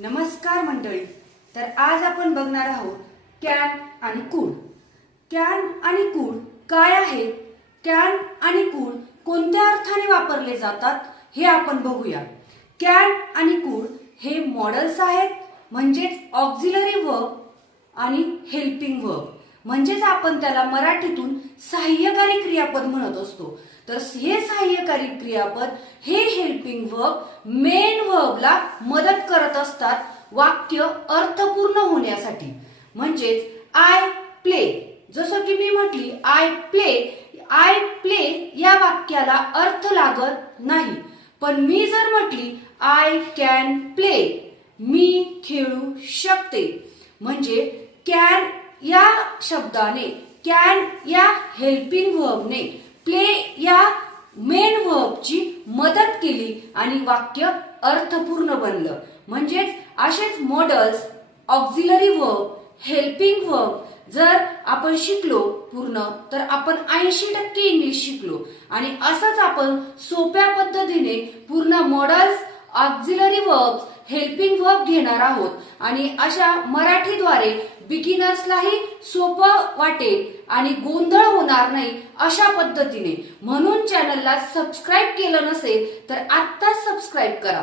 नमस्कार मंडळी. तर आज आपण बघणार आहोत कॅन आणि कूड. कॅन आणि कूड काय आहेत, कॅन आणि कूड कोणत्या अर्थाने वापरले जातात हे आपण बघूया. कॅन आणि कूड हे मॉडेल्स आहेत, म्हणजेच ऑक्झिलरी वर्ब आणि हेल्पिंग वर्ब, म्हणजेच आपण त्याला मराठीतून सहाय्यकारी क्रियापद म्हणत असतो. तर हे सहाय्यकारी क्रियापद हे हेल्पिंग वर्ब मेन वर्बला मदत करत असतात वाक्य अर्थपूर्ण होण्यासाठी. म्हणजेच आय प्ले, जसं की मी म्हटली आय प्ले या वाक्याला अर्थ लागत नाही. पण मी जर म्हटली आय कॅन प्ले, मी खेळू शकते, म्हणजे कॅन या शब्दाने, कॅन या हेल्पिंग वर्बने प्ले या मेन वर्बची मदत केली आणि वाक्य अर्थपूर्ण बनलं. म्हणजेच असेच models, auxiliary verb, helping verb जर आपण शिकलो पूर्ण, तर आपण 80% इंग्लिश शिकलो. आणि असंच आपण सोप्या पद्धतीने पूर्ण models, auxiliary verb, helping verb घेणार आहोत. आणि अशा मराठीद्वारे बिगिनर्सलाही सोपं वाटेल आणि गोंधळ होणार नाही अशा पद्धतीने. म्हणून चॅनलला सबस्क्राईब केलं नसेल तर आत्ताच सबस्क्राईब करा.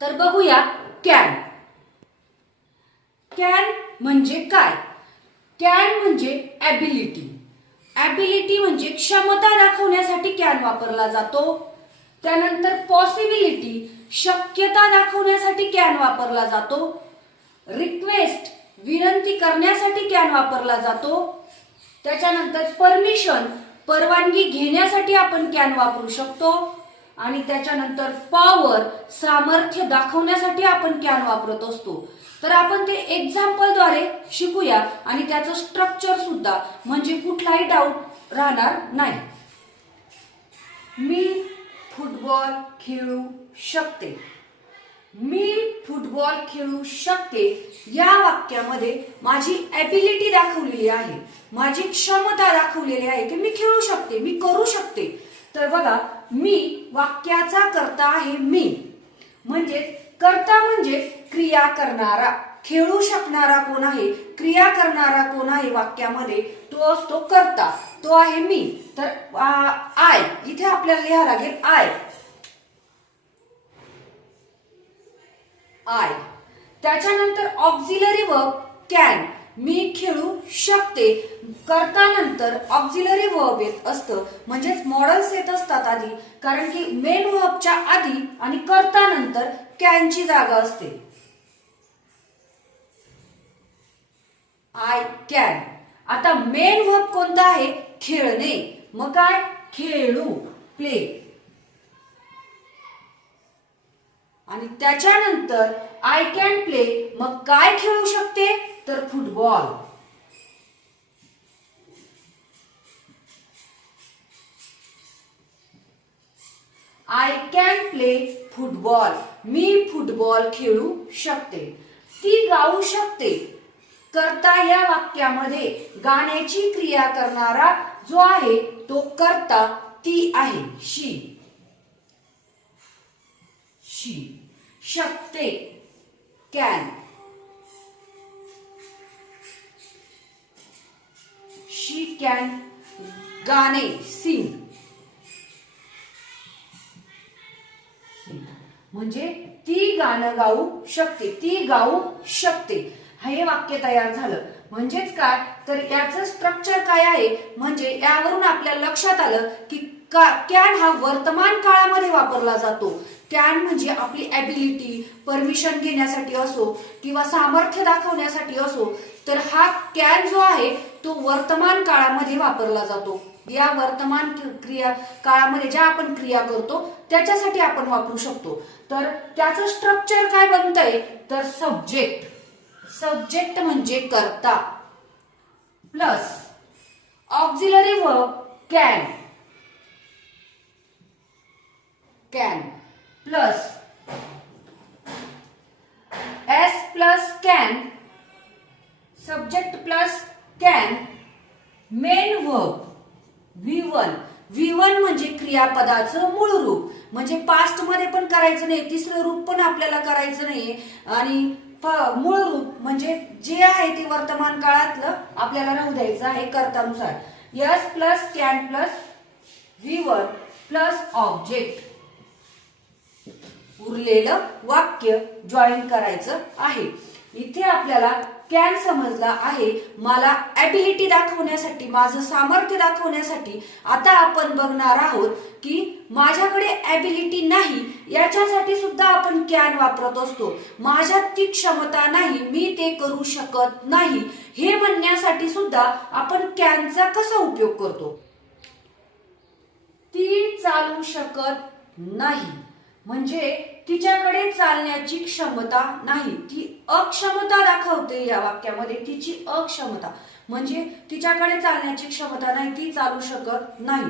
तर बघूया कॅन. कॅन म्हणजे काय? कॅन म्हणजे ॲबिलिटी. ॲबिलिटी म्हणजे क्षमता दाखवण्यासाठी कॅन वापरला जातो. त्यानंतर पॉसिबिलिटी, शक्यता दाखवण्यासाठी कॅन वापरला जातो. रिक्वेस्ट, विनंती करण्यासाठी कॅन वापरला जातो. त्याच्यानंतर परमिशन, परवानगी घेण्यासाठी आपण कॅन वापरू शकतो. आणि त्याच्यानंतर पॉवर, सामर्थ्य दाखवण्यासाठी आपण कॅन वापरत असतो. तर आपण ते एक्झाम्पलद्वारे शिकूया आणि त्याचं स्ट्रक्चर सुद्धा, म्हणजे कुठलाही डाऊट राहणार नाही. मी फुटबॉल खेळू शकते. मी फुटबॉल खेळू शकते या वाक्यामध्ये माझी ॲबिलिटी दाखवलेली आहे, माझी क्षमता दाखवलेली आहे की मी खेळू शकते, मी करू शकते. तर बघा, मी वाक्याचा कर्ता आहे मी, म्हणजेच कर्ता म्हणजे क्रिया करणारा. खेळू शकणारा कोण आहे, क्रिया करणारा कोण आहे वाक्यामध्ये, तो असतो कर्ता, तो आहे मी. तर आय इथे आपल्याला लिहावं लागेल आय. त्याच्यानंतर ऑक्झिलरी वर्ब कॅन, मी खेळू शकते. कर्तानंतर ऑक्झिलरी वर्ब येत असतं, म्हणजेच मॉडेल्स येत असतात आधी, कारण की मेन वर्बच्या आधी आणि कर्तानंतर कॅनची जागा असते. I can. आता मेन वर्ब कोणता आहे? खेळणे. मग काय? खेळू, प्ले. आणि त्याच्यानंतर आय कॅन प्ले, मग काय खेळू शकते? तर football. I can play football, me football खेळू शकते. ती गाऊ शकते. कर्ता या वाक्यामध्ये गाण्याची क्रिया करणारा जो आहे तो कर्ता, ती आहे शी. शकते कॅन. शी कॅन गाणे, सिंग, म्हणजे ती गाणं गाऊ शकते, ती गाऊ शकते. हे वाक्य तयार झालं. म्हणजेच काय, तर याचं स्ट्रक्चर काय आहे, म्हणजे यावरून आपल्याला लक्षात आलं की कॅन हा वर्तमान काळामध्ये वापरला जातो. कॅन म्हणजे आपली ॲबिलिटी, परमिशन घेण्यासाठी असो किंवा सामर्थ्य दाखवण्यासाठी असो, तर हा कॅन जो आहे तो वर्तमान काळामध्ये वापरला जातो. या वर्तमान काळामध्ये ज्या आपण क्रिया करतो त्याच्यासाठी आपण वापरू शकतो. तर त्याचं स्ट्रक्चर काय बनतंय, तर सब्जेक्ट. सब्जेक्ट म्हणजे कर्ता plus auxiliary verb can plus S plus can, subject plus can, main verb V1. V1 म्हणजे क्रियापदाचं मूळ रूप, म्हणजे पास्ट मध्ये पण करायचं नाही, तिसरं रूप पण आपल्याला करायचं नाहीये, आणि मूळ रूप म्हणजे जे आहे ते वर्तमान काळातलं आपल्याला राहू द्यायचं आहे कर्तानुसार. S plus can plus V1 plus object, उरलेलं वाक्य जॉईन करायचं आहे. इथे आपल्याला कॅन समजला आहे. मला ॲबिलिटी दाखवण्यासाठी, माझं सामर्थ्य दाखवण्यासाठी आता आपण बघणार आहोत की माझ्याकडे ॲबिलिटी नाही, याच्यासाठी सुद्धा आपण कॅन वापरत असतो. माझ्यात ती क्षमता नाही, मी ते करू शकत नाही, हे म्हणण्यासाठी सुद्धा आपण कॅनचा कसा उपयोग करतो. ती चालू शकत नाही म्हणजे तिच्याकडे चालण्याची क्षमता नाही, ती अक्षमता दाखवते या वाक्यामध्ये. तिची अक्षमता म्हणजे तिच्याकडे चालण्याची क्षमता नाही, ती चालू शकत नाही.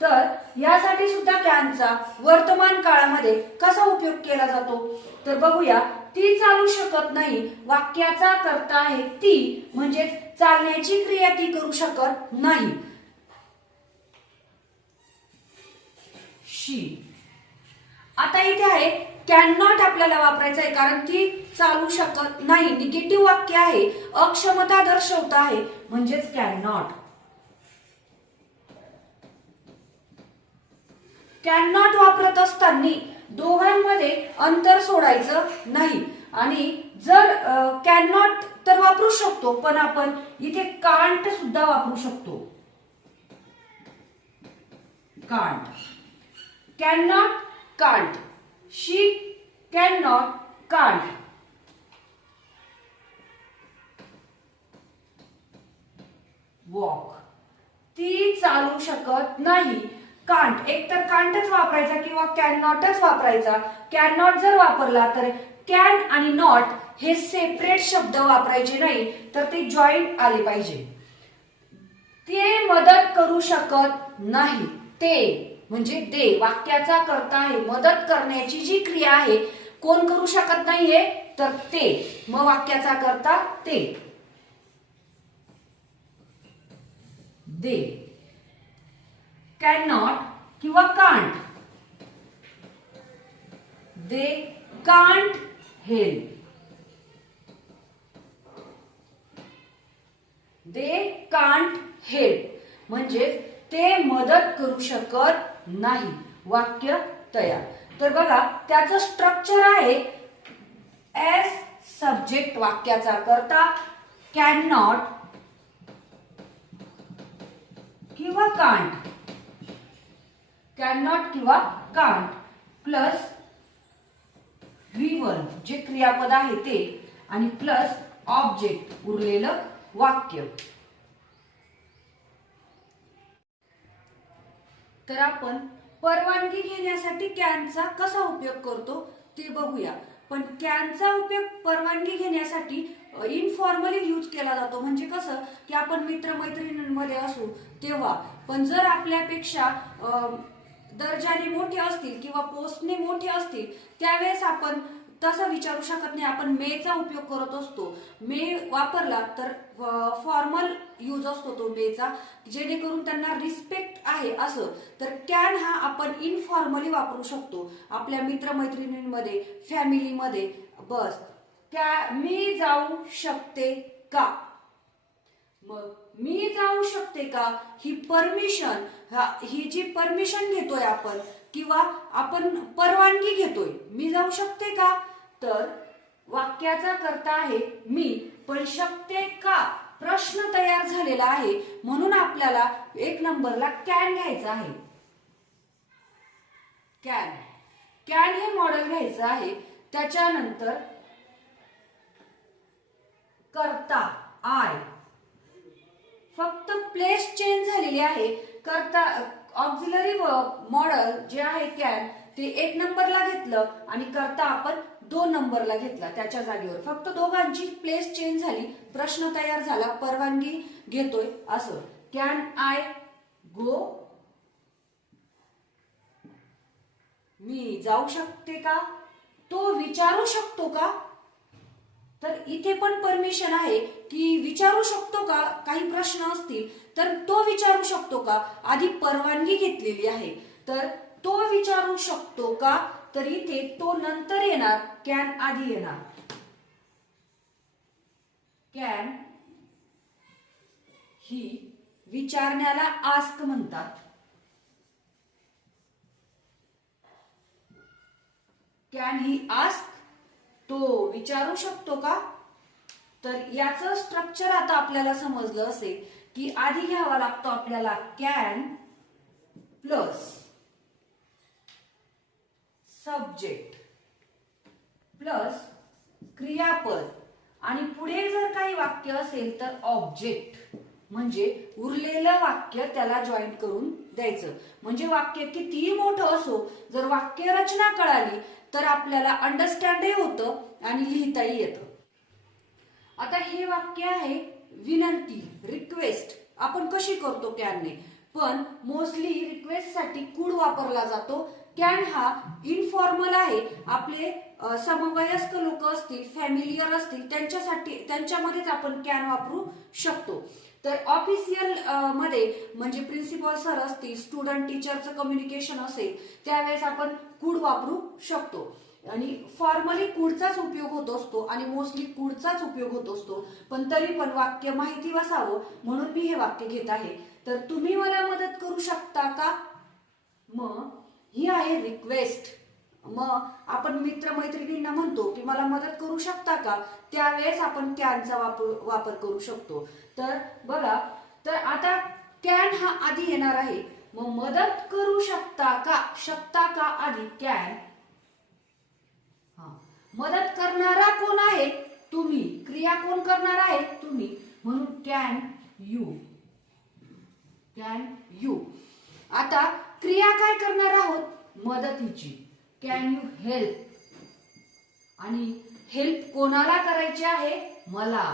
तर यासाठी सुद्धा कॅनचा वर्तमान काळामध्ये कसा उपयोग केला जातो तर बघूया. ती चालू शकत नाही, वाक्याचा कर्ता आहे ती, म्हणजे चालण्याची क्रिया ती करू शकत नाही. शी. आता इथे आहे कॅन नॉट आपल्याला वापरायचं आहे, कारण ती चालू शकत नाही, निगेटिव्ह वाक्य आहे, अक्षमता दर्शवत आहे, म्हणजेच कॅन नॉट. कॅन नॉट वापरत असताना दोघांमध्ये अंतर सोडायचं नाही, आणि जर कॅन नॉट तर वापरू शकतो, पण आपण इथे कांट सुद्धा वापरू शकतो. Can't, can not, can't. She can not, can't. Walk, ती चालू शकत नाही. कांट, एक तर कांटच वापरायचा किंवा कॅन नॉटच वापरायचा. कॅन नॉट जर वापरला तर कॅन आणि नॉट हे सेपरेट शब्द वापरायचे नाही, तर ते जॉईंट आले पाहिजे. ते मदत करू शकत नाही. ते म्हणजे दे वाक्याचा कर्ता आहे, मदत करण्याची जी क्रिया आहे कोण करू शकत नाहीये तर ते, मग वाक्याचा कर्ता ते. दे. कॅन नॉट किंवा can't. They can't help. They can't help म्हणजे ते मदत करू शकत नाही. वाक्य तयार. तर बघा त्याचं स्ट्रक्चर आहे एस सब्जेक्ट वाक्याचा कर्ता, कॅन नॉट किंवा कांट, कॅन नॉट किंवा कांट प्लस V1 जे क्रियापद आहे ते, आणि प्लस ऑब्जेक्ट उरलेलं वाक्य. तर आपण परवानगी घेण्यासाठी कॅनचा कसा उपयोग करतो ते बघूया. पण कॅनचा उपयोग परवानगी घेण्यासाठी इनफॉर्मली यूज केला जातो, म्हणजे कसं की आपण मित्रमैत्रिणींमध्ये असू तेव्हा. पण जर आपल्यापेक्षा दर्जाने मोठे असतील किंवा पोस्टने मोठे असतील त्यावेळेस आपण तसं विचारू शकत नाही, आपण मेचा उपयोग करत असतो. मे वापरला तर फॉर्मल यूज असतो तो मेचा, जेणेकरून त्यांना रिस्पेक्ट आहे असं. तर कॅन हा आपण इनफॉर्मली वापरू शकतो आपल्या मित्रमैत्रिणींमध्ये, फॅमिलीमध्ये. बस, मी जाऊ शकते का, मग मी जाऊ शकते का ही परमिशन, ही जी परमिशन घेतोय आपण किंवा आपण परवानगी घेतोय, मी जाऊ शकते का, तर वाक्याचा कर्ता आहे मी, पण शकते का प्रश्न तयार झालेला आहे, म्हणून आपल्याला एक नंबरला कॅन घ्यायचा आहे. कॅन, कॅन हे मॉडेल घ्यायचं आहे. त्याच्यानंतर कर्ता आय, फक्त प्लेस चेंज झालेली आहे. कर्ता ऑक्झिलरी मॉडेल जे आहे कॅन ते 1 नंबरला घेतलं आणि कर्ता आपण 2 नंबरला घेतला त्याच्या जागेवर. फक्त दोघांची प्लेस चेंज झाली, प्रश्न तयार झाला, परवानगी घेतोय असं. कॅन आय गो, मी जाऊ शकते का, तो विचारू शकतो का, तर इथे पण परमिशन आहे की विचारू शकतो का, काही प्रश्न असतील तर तो विचारू शकतो का, आधी परवानगी घेतलेली आहे तर तो विचारू शकतो का, तर इथे तो नंतर येणार, कॅन आधी येणार. कॅन ही विचारण्याला आस्क म्हणतात. कॅन ही आस्क, तो विचारू शकतो का. तर याचं स्ट्रक्चर आता आपल्याला समजलं असेल की आधी घ्यावा लागतो आपल्याला कॅन प्लस सब्जेक्ट प्लस क्रियापद आणि पुढे जर काही वाक्य असेल तर ऑब्जेक्ट, म्हणजे उरलेलं वाक्य त्याला जॉईन करून द्यायचं. म्हणजे वाक्य कितीही मोठं असो, जर वाक्य रचना कळाली तर आपल्याला अंडरस्टँडही होतं आणि लिहिताही येतं. आता हे वाक्य आहे विनंती, रिक्वेस्ट. आपण कशी करतो कॅनने, पण मोस्टली रिक्वेस्ट साठी कुड वापरला जातो. कॅन हा इनफॉर्मल आहे. आपले समवयस्क लोक असतील, फॅमिलियर असतील, त्यांच्यामध्येच आपण कॅन वापरू शकतो. तर ऑफिशियल मध्ये म्हणजे प्रिन्सिपल सर असतील, स्टुडंट टीचरचं कम्युनिकेशन असेल त्यावेळेस आपण कुड वापरू शकतो. आणि फॉर्मली कुडचाच उपयोग होत असतो आणि मोस्टली कुडचाच उपयोग होत असतो. पण तरी पण वाक्य माहिती बसावं म्हणून मी हे वाक्य घेत आहे. तर तुम्ही मला मदत करू शकता का. मग ही आहे रिक्वेस्ट. मग आपण मित्रमैत्रिणींना म्हणतो की मला मदत करू शकता का, त्यावेळेस आपण कॅनचा वापर करू शकतो. तर बघा, तर आता कॅन हा आधी येणार आहे. मग मदत करू शकता का आधी कॅन. मदत करणारा कोण आहे, तुम्ही. क्रिया कोण करणार आहे, तुम्ही. म्हणून कॅन यू. Can you. आता क्रिया काय करणार आहोत, मदतीची. Can you help. आणि हेल्प कोणाला करायची आहे, मला,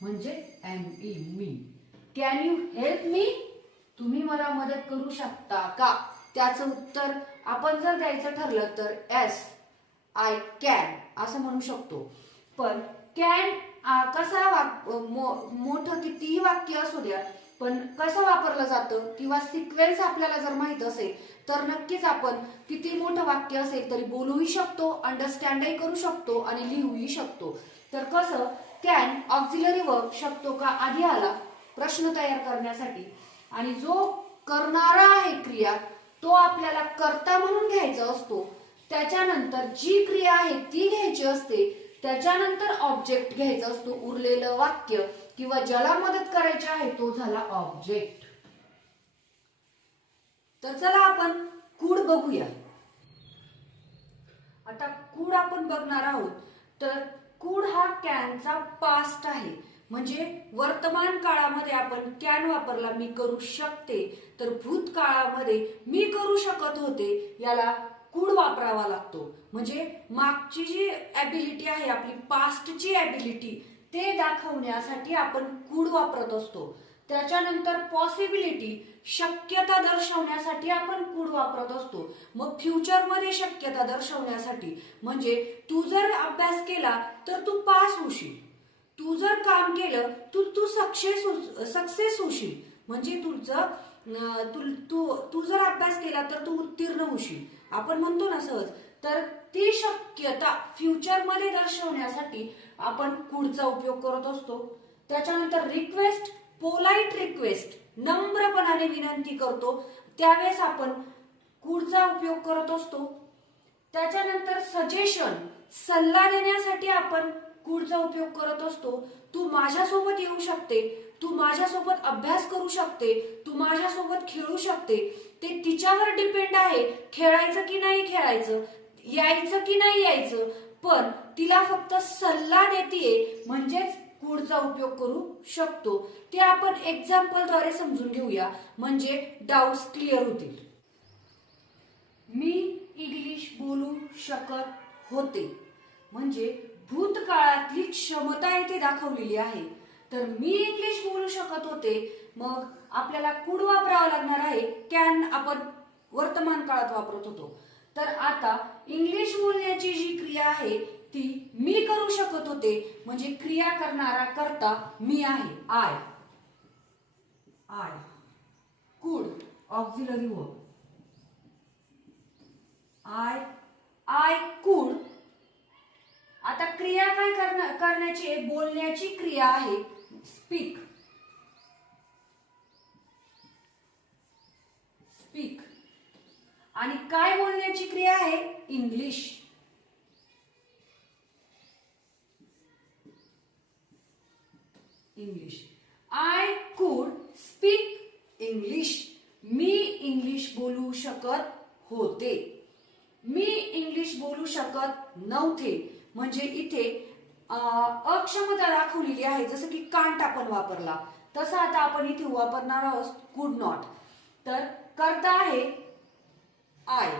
म्हणजे मी, मी. कॅन यू हेल्प मी, तुम्ही मला मदत करू शकता का. त्याचं उत्तर आपण जर द्यायचं ठरलं तर एस आय कॅन असं म्हणू शकतो. पण कॅन कसा मोठं कितीही वाक्य असू द्या, पण कसं वापरलं जातं किंवा सिक्वेन्स आपल्याला जर माहित असेल तर नक्कीच आपण किती मोठं वाक्य असेल तरी बोलूही शकतो, अंडरस्टँडही करू शकतो आणि लिहूही शकतो. तर कसं, कॅन ऑक्झिलरी वर्ब शकतो का आधी आला प्रश्न तयार करण्यासाठी, आणि जो करणारा आहे क्रिया तो आपल्याला कर्ता म्हणून घ्यायचा असतो. त्याच्यानंतर जी क्रिया आहे ती घ्यायची असते. त्याच्यानंतर ऑब्जेक्ट घ्यायचा असतो. उरलेलं वाक्य किंवा ज्याला मदत करायची आहे तो झाला ऑब्जेक्ट. तर चला आपण कुड बघूया. आता कुड आपण बघणार आहोत. तर कुड हा कॅनचा पास्ट आहे. म्हणजे वर्तमान काळामध्ये आपण कॅन वापरला, मी करू शकते. तर भूतकाळामध्ये मी करू शकत होते याला कुड वापरावा लागतो. म्हणजे मागची जी ॲबिलिटी आहे आपली, पास्टची ॲबिलिटी, ते दाखवण्यासाठी आपण कुड वापरत असतो. त्याच्यानंतर पॉसिबिलिटी, शक्यता दर्शवण्यासाठी आपण कुड वापरत असतो. मग फ्युचरमध्ये शक्यता दर्शवण्यासाठी, म्हणजे तू जर अभ्यास केला तर तू पास होशील, तू जर काम केलं तू सक्सेस होशील, म्हणजे तू जर अभ्यास केला तर तू उत्तीर्ण होशील, आपण म्हणतो ना सहज. तर ती शक्यता फ्युचरमध्ये दर्शवण्यासाठी आपण कुडचा उपयोग करत असतो. त्याच्यानंतर रिक्वेस्ट, पोलाइट रिक्वेस्ट, नम्रपणाने विनंती करतो त्यावेळेस आपण कुडचा उपयोग करत असतो. त्याच्यानंतर सजेशन, सल्ला देण्यासाठी आपण कुडचा उपयोग करत असतो. तू माझ्यासोबत येऊ शकते, तू माझ्यासोबत अभ्यास करू शकते, तू माझ्यासोबत खेळू शकते. ते तिच्यावर डिपेंड आहे, खेळायचं की नाही खेळायचं, यायचं की नाही यायचं, पण तिला फक्त सल्ला देतीये म्हणजेच कुडचा उपयोग करू शकतो. ते आपण एक्झाम्पलद्वारे समजून घेऊया म्हणजे डाऊट्स क्लिअर होतील. मी इंग्लिश बोलू शकत होते, म्हणजे भूतकाळातली क्षमता इथे दाखवलेली आहे. तर मी इंग्लिश बोलू शकत होते, मग आपल्याला कुड वापरावा लागणार आहे. कॅन आपण वर्तमान काळात वापरत होतो. तर आता इंग्लिश बोलण्याची जी क्रिया आहे ती मी करू शकत होते, म्हणजे क्रिया करणारा कर्ता मी आहे, आय. कुड ऑक्झिलरी वर्ब. I could. आता क्रिया काय करण्याची, बोलण्याची क्रिया आहे स्पीक. आणि काय बोलण्याची क्रिया आहे, English. I could speak English. Me English बोलू शकत होते. मी इंग्लिश बोलू शकत नव्हते. म्हणजे इथे अक्षमता दाखवलेली आहे, जसं की कांट आपण वापरला तसं आता आपण इथे वापरणार आहोत कुड नॉट. तर कर्ता आहे आय.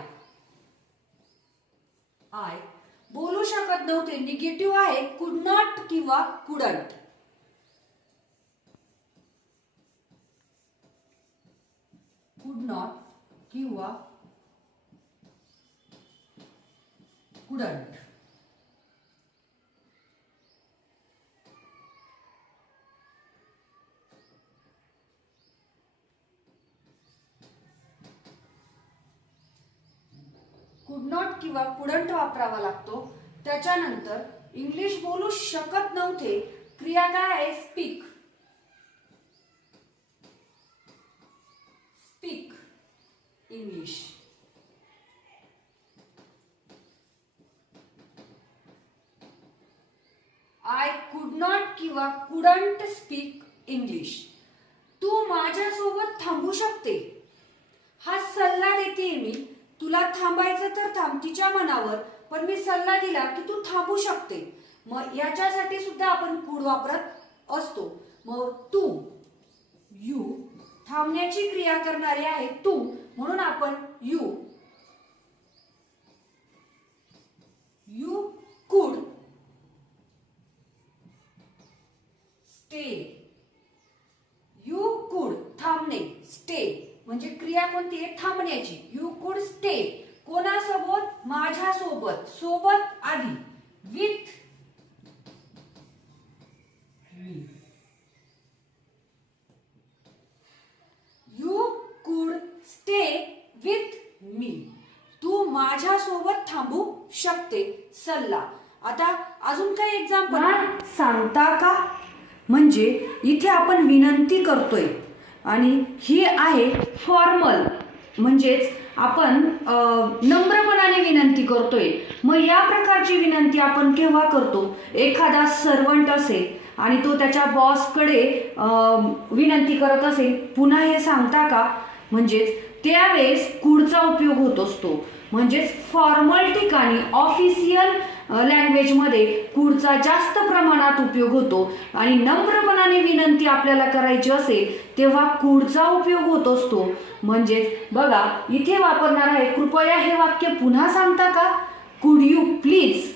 बोलू शकत नव्हते निगेटिव्ह आहे कुड नॉट किंवा कुडंट. कुड नॉट किंवा कुडंट. कुड नॉट किंवा कुडंट वापरावा लागतो. त्याच्यानंतर इंग्लिश बोलू शकत नव्हते, क्रिया काय आहे, speak English. I could not किंवा कुडंट स्पीक इंग्लिश. तू माझ्यासोबत थांबू शकते. हा सल्ला देते मी. तुला थांबायचं तर थांब, तिच्या मनावर, पण मी सल्ला दिला की तू थांबू शकते. मग याच्यासाठी सुद्धा आपण कुड वापरत असतो. मग तू, यू, थांबण्याची क्रिया करणारी आहे तू, म्हणून आपण यू कुड स्टे. यू कुड थांबणे, स्टे म्हणजे क्रिया कोणती आहे, थांबण्याची. यू कुड स्टे कोणासोबत, माझ्यासोबत. सोबत आधी विथ मी. यू कुड स्टे विथ मी. तू माझ्यासोबत थांबू शकते. सल्ला. आता अजून काही एक्झाम्पल सांगता का? म्हणजे इथे आपण विनंती करतोय आणि ही आहे फॉर्मल, म्हणजेच आपण नम्रपणाने विनंती करतोय. मग या प्रकारची विनंती आपण केव्हा करतो, एखादा सर्वंट असेल आणि तो त्याच्या बॉसकडे विनंती करत असेल, पुन्हा हे सांगता का, म्हणजेच त्यावेळेस कुडचा उपयोग होत असतो. म्हणजेच फॉर्मल ठिकाणी, ऑफिशियल लँग्वेजमध्ये कुडचा जास्त प्रमाणात उपयोग होतो. आणि नम्रपणाने विनंती आपल्याला करायची असेल तेव्हा कुडचा उपयोग होत असतो. म्हणजेच बघा इथे वापरणार आहे, कृपया हे वाक्य पुन्हा सांगता का, कुड यू प्लीज.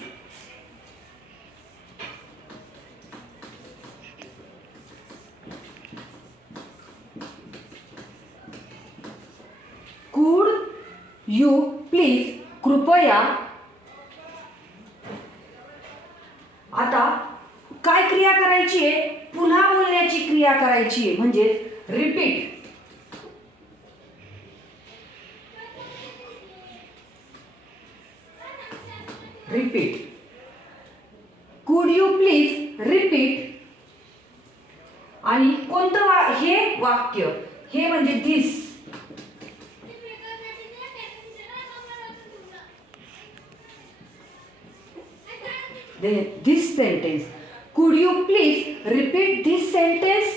कुड यू प्लीज, कृपया. आता काय क्रिया करायची आहे, पुन्हा बोलण्याची क्रिया करायची आहे, म्हणजे रिपीट. कुड यू प्लीज रिपीट. आणि कोणतं हे वाक्य, हे म्हणजे this. This sentence. Could you please repeat this sentence?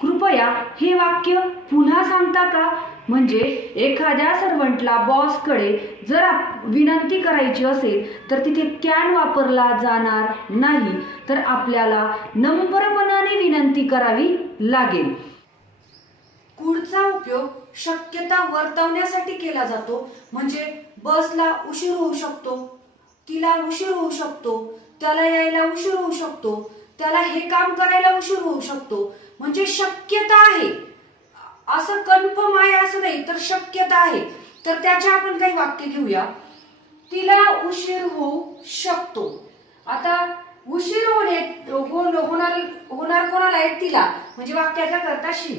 कृपया हे वाक्य पुन्हा सांगता का. म्हणजे एखाद्या सर्वंटला बॉसकडे जर विनंती करायची असेल तर तिथे कॅन वापरला जाणार नाही, तर आपल्याला नम्रपणाने विनंती करावी लागेल. कुडचा उपयोग शक्यता वर्तवण्यासाठी केला जातो. म्हणजे बसला उशीर होऊ शकतो, तिला उशीर होऊ शकतो, त्याला यायला उशीर होऊ शकतो, त्याला हे काम करायला उशीर होऊ शकतो. म्हणजे शक्यता आहे, असं कन्फर्म आहे असं नाही, तर शक्यता आहे. तर त्याचे आपण काही वाक्य घेऊया. तिला उशीर होऊ शकतो. आता उशीर होणार कोणाला आहे? तिला. म्हणजे वाक्याचा कर्ता शी.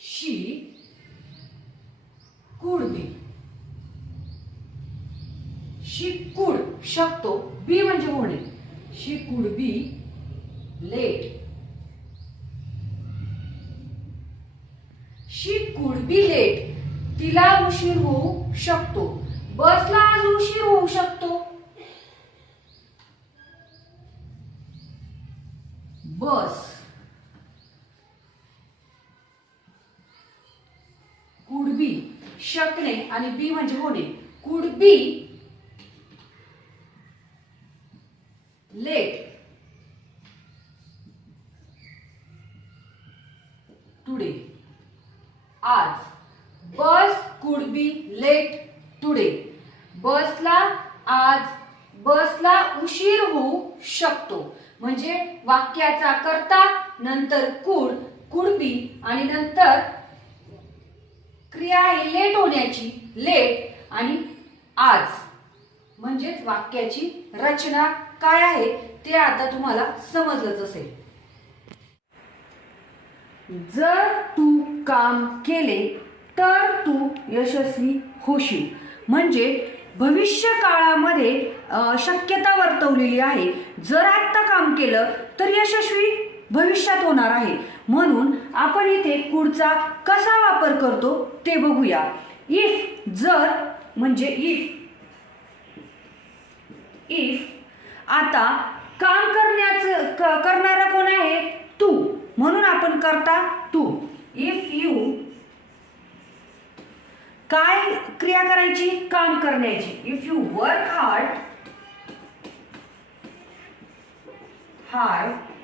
शी कुड बी. शी कुड शकतो, बी म्हणजे होणे. शी could be late. She could be late. तिला उशीर होऊ शकतो. बसला आज उशीर होऊ शकतो. बस. कुड बी शकणे आणि बी म्हणजे होणे. Could be late today. आज. बस कुड बी लेट टुडे. बसला उशीर होऊ शकतो. म्हणजे वाक्याचा कर्ता, नंतर कुड बी आणि नंतर क्रिया आहे लेट होण्याची, लेट आणि आज. म्हणजेच वाक्याची रचना काय आहे ते आता तुम्हाला समजलंच असेल. जर तू काम केले तर तू यशस्वी होशील. म्हणजे भविष्य काळामध्ये शक्यता वर्तवलेली आहे. जर आता काम केलं तर यशस्वी भविष्यात होणार आहे. म्हणून आपण इथे कुडचा कसा वापर करतो ते बघूया. इफ, जर म्हणजे इफ. आता काम करणारा कोण आहे? तू. म्हणून आपण करता तू. If you. काय क्रिया करायची? काम करण्याची. If you work hard.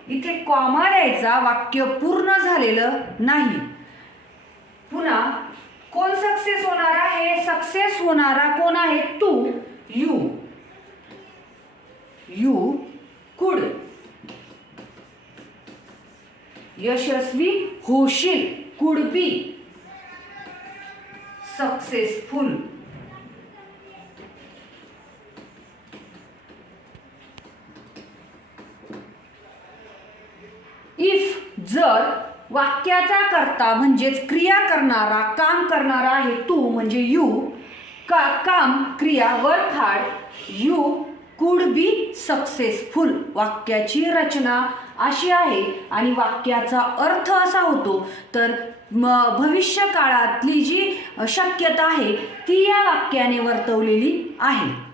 इथे कॉमा द्यायचा, वाक्य पूर्ण झालेलं नाही. पुन्हा कोण सक्सेस होणार आहे? सक्सेस होणारा कोण आहे? तू. यू कुड. यशस्वी होशील. Could be successful. इफ, जर वाक्याचा कर्ता म्हणजेच क्रिया करणारा, काम करणारा आहे तू म्हणजे यू. काम क्रिया work hard. You could be successful. वाक्याची रचना अशी आहे आणि वाक्याचा अर्थ असा होतो. तर भविष्य काळातली जी शक्यता आहे ती या वाक्याने वर्तवलेली आहे.